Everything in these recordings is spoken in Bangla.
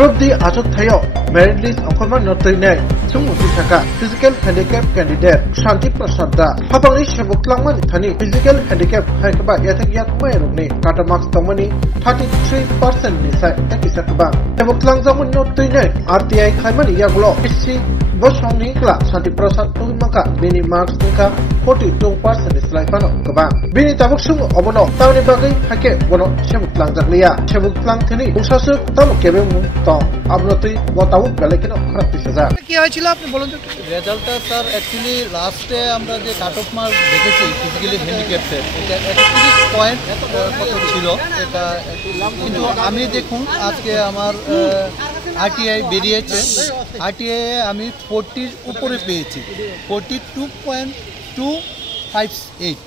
Group D achuk thayo merit list okhorman notrinai sungmuti thaka physical handicap candidate Shanti Prasad da habangni shebuklangman thani physical handicap haikaba yathak yakmai rungni kata marks tongmani 33% ni sai takisakba shebuklangjamun notrinai RTI khaimani yagulo SC Bosongni kla Shanti Prasad tungmaka bini marks nika 42% ni slai pano kaba bini tabuk sung obono tawni bagai hake bono shebuklangjaglia shebuklang thani usasuk tamu kebe mu তো আপনাদের গতাও গেলে কেন খারাপ দিছে কি হয়েছিল আপনি বলুন তো রেজাল্টটা স্যার অ্যাকচুয়ালি লাস্টে আমরা যে কাট অফ মার্ক দেখেছি ফিজিক্যালি হ্যান্ডিক্যাপের এটা 31 পয়েন্ট কত ছিল এটা কিন্তু আমি দেখুন আজকে আমার আরটিআই বেরিয়েছে আরটিআই আমি 40 উপরে পেয়েছি 42.258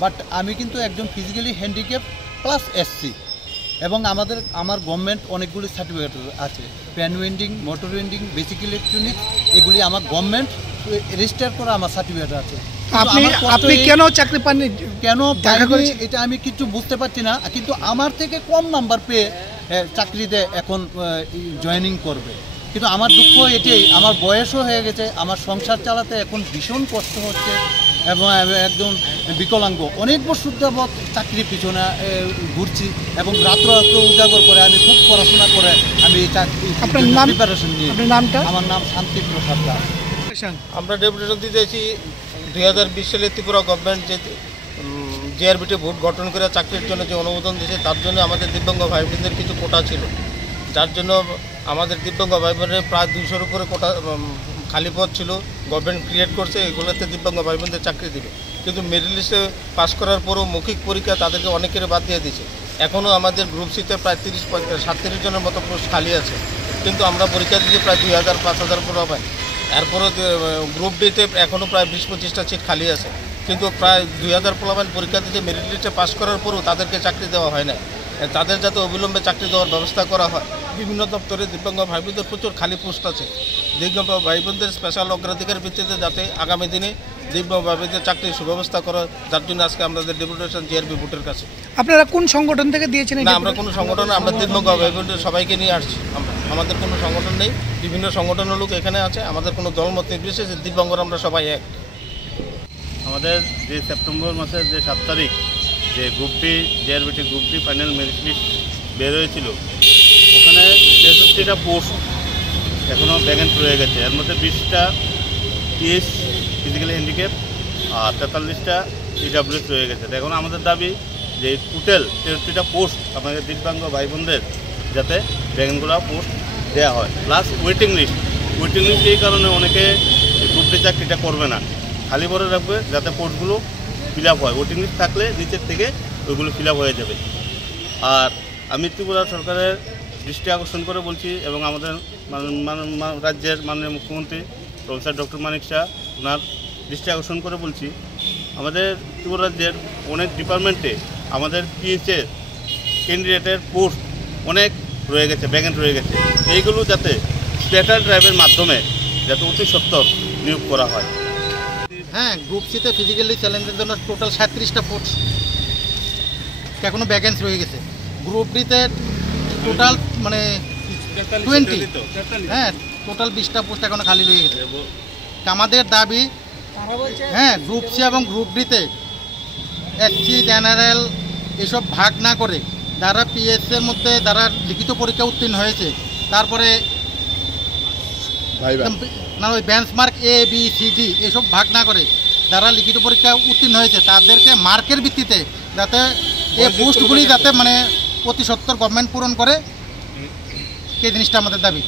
বাট আমি কিন্তু একজন ফিজিক্যালি হ্যান্ডিক্যাপ প্লাস এসসি এবং আমার গভর্নমেন্ট অনেকগুলি সার্টিফিকেট আছে pan winding motor winding basic electronics এগুলি আমার গভর্নমেন্ট রেজিস্টার করা আমার সার্টিফিকেট আছে আপনি কেন চাকরি পাননি কেন এটা আমি কিছু বুঝতে পারছি না কিন্তু আমার থেকে কম নাম্বার পেয়ে চাকরিতে এখন জয়েনিং করবে কিন্তু আমার দুঃখ এটাই আমার বয়সও হয়ে গেছে আমার সংসার চালাতে এখন ভীষণ কষ্ট হচ্ছে এবং একদম বিকলাঙ্গ অনেক বছর যাবৎ চাকরির পিছনে ঘুরছি এবং রাত্র উজাগর করে আমি খুব পড়াশোনা করে আমি প্রিপারেশন নিই আমার নাম শান্তি প্রসাদ দাস আমরা ডেপুটেশন দিতেছি 2020 সালে ত্রিপুরা গভর্নমেন্ট যে জিআরবিটি বোর্ড গঠন করে চাকরির জন্য যে অনুমোদন দিয়েছে তার জন্য আমাদের দিব্যাঙ্গ ভাই বোনদের কিছু কোটা ছিল যার জন্য আমাদের দিব্যাঙ্গ ভাই বোনের প্রায় 200-র উপরে কোটা খালি পদ ছিল গভর্নমেন্ট ক্রিয়েট করছে এগুলোতে দিব্যাঙ্গ ভাই বোনদের চাকরি দিবে কিন্তু মেরিট লিস্টে পাস করার পরও মৌখিক পরীক্ষা তাদেরকে অনেকের বাদ দিয়ে দিয়েছে এখনও আমাদের গ্রুপ সিতে প্রায় 37 জনের মতো পোস্ট খালি আছে কিন্তু আমরা পরীক্ষা দিয়েছি প্রায় 2000-5000 পোলা পাই এরপরও গ্রুপ ডিতে এখনও প্রায় 20-25টা সিট খালি আছে কিন্তু প্রায় 2000 পোলাপাইন পরীক্ষা দিতে মেরিট লিস্টে পাস করার পরও তাদেরকে চাকরি দেওয়া হয় না তাদের যাতে অবিলম্বে চাকরি দেওয়ার ব্যবস্থা করা হয় বিভিন্ন দপ্তরে দিব্যাঙ্গ ভাই বোনদের প্রচুর খালি পোস্ট আছে দিব্যাঙ্গ ভাই বোনদের স্পেশাল অগ্রাধিকার ভিত্তিতে যাতে আগামী দিনে দিব্যাঙ্গ ভাই বোনদের চাকরির সুব্যবস্থা করা যার জন্য আজকে আমাদের ডেপুটেশন জিআরবি বোর্ডের কাছে। আপনারা কোন সংগঠন থেকে দিয়েছেন? না আমরা কোনো সংগঠন আমরা দিব্যাঙ্গ ভাই বোনদের সবাইকে নিয়ে আসছি আমাদের কোনো সংগঠন নেই বিভিন্ন সংগঠনের লোক এখানে আছে আমাদের কোনো দলমত নির্বিশেষে দিব্যাঙ্গরা আমরা সবাই এক। আমাদের যে সেপ্টেম্বর মাসের যে 7 তারিখ যে group D GRBT group D final merit list বের হয়েছিল ওখানে 63টা পোস্ট এখনও ভ্যাকেন্ট রয়ে গেছে এর মধ্যে 20টা পিএস ফিজিক্যালি হ্যান্ডিক্যাপ আর 43টা ইডাব্লিউএস রয়ে গেছে। এখন আমাদের দাবি যে টোটাল 63টা পোস্ট আমাদের দিব্যাঙ্গ ভাই বোনদের যাতে ভ্যাকেন্টগুলো পোস্ট দেওয়া হয় প্লাস ওয়েটিং লিস্ট এই কারণে অনেকে গ্রুপ ডি চাকরিটা করবে না খালি করে রাখবে যাতে পোস্টগুলো ফিল আপ হয় ওয়েটিং লিস্ট থাকলে নিচের থেকে ওইগুলো ফিল আপ হয়ে যাবে। আর আমি ত্রিপুরা সরকারের দৃষ্টি আকর্ষণ করে বলছি এবং আমাদের রাজ্যের মাননীয় মুখ্যমন্ত্রী প্রফেসর ডক্টর মানিক শাহ ওনার দৃষ্টি আকর্ষণ করে বলছি আমাদের ত্রিপুরা রাজ্যের অনেক ডিপার্টমেন্টে আমাদের পিএইচের ক্যান্ডিডেটের পোস্ট অনেক রয়ে গেছে ভ্যাকেন্ট রয়ে গেছে এইগুলো যাতে স্পেশাল ড্রাইভের মাধ্যমে যাতে অতি সত্বর নিয়োগ করা হয়। হ্যাঁ গ্রুপ সিতে ফিজিক্যালি চ্যালেঞ্জের জন্য টোটাল 37টা পোস্ট এখনো ভ্যাকেন্সি রয়ে গেছে গ্রুপ ডিতে টোটাল মানে 20 হ্যাঁ টোটাল 20টা পোস্ট এখনো খালি রয়ে গেছে। আমাদের দাবি হ্যাঁ গ্রুপ সি এবং গ্রুপ ডিতে এসসি জেনারেল এসব ভাগ না করে যারা পিএসের মধ্যে যারা লিখিত পরীক্ষা উত্তীর্ণ হয়েছে তারপরে না ওই বেঞ্চমার্ক ABCD এসব ভাগ না করে যারা লিখিত পরীক্ষা উত্তীর্ণ হয়েছে তাদেরকে মার্কের ভিত্তিতে যাতে এই পোস্টগুলি যাতে মানে অতি সত্বর গভর্নমেন্ট পূরণ করে সেই জিনিসটা আমাদের দাবি।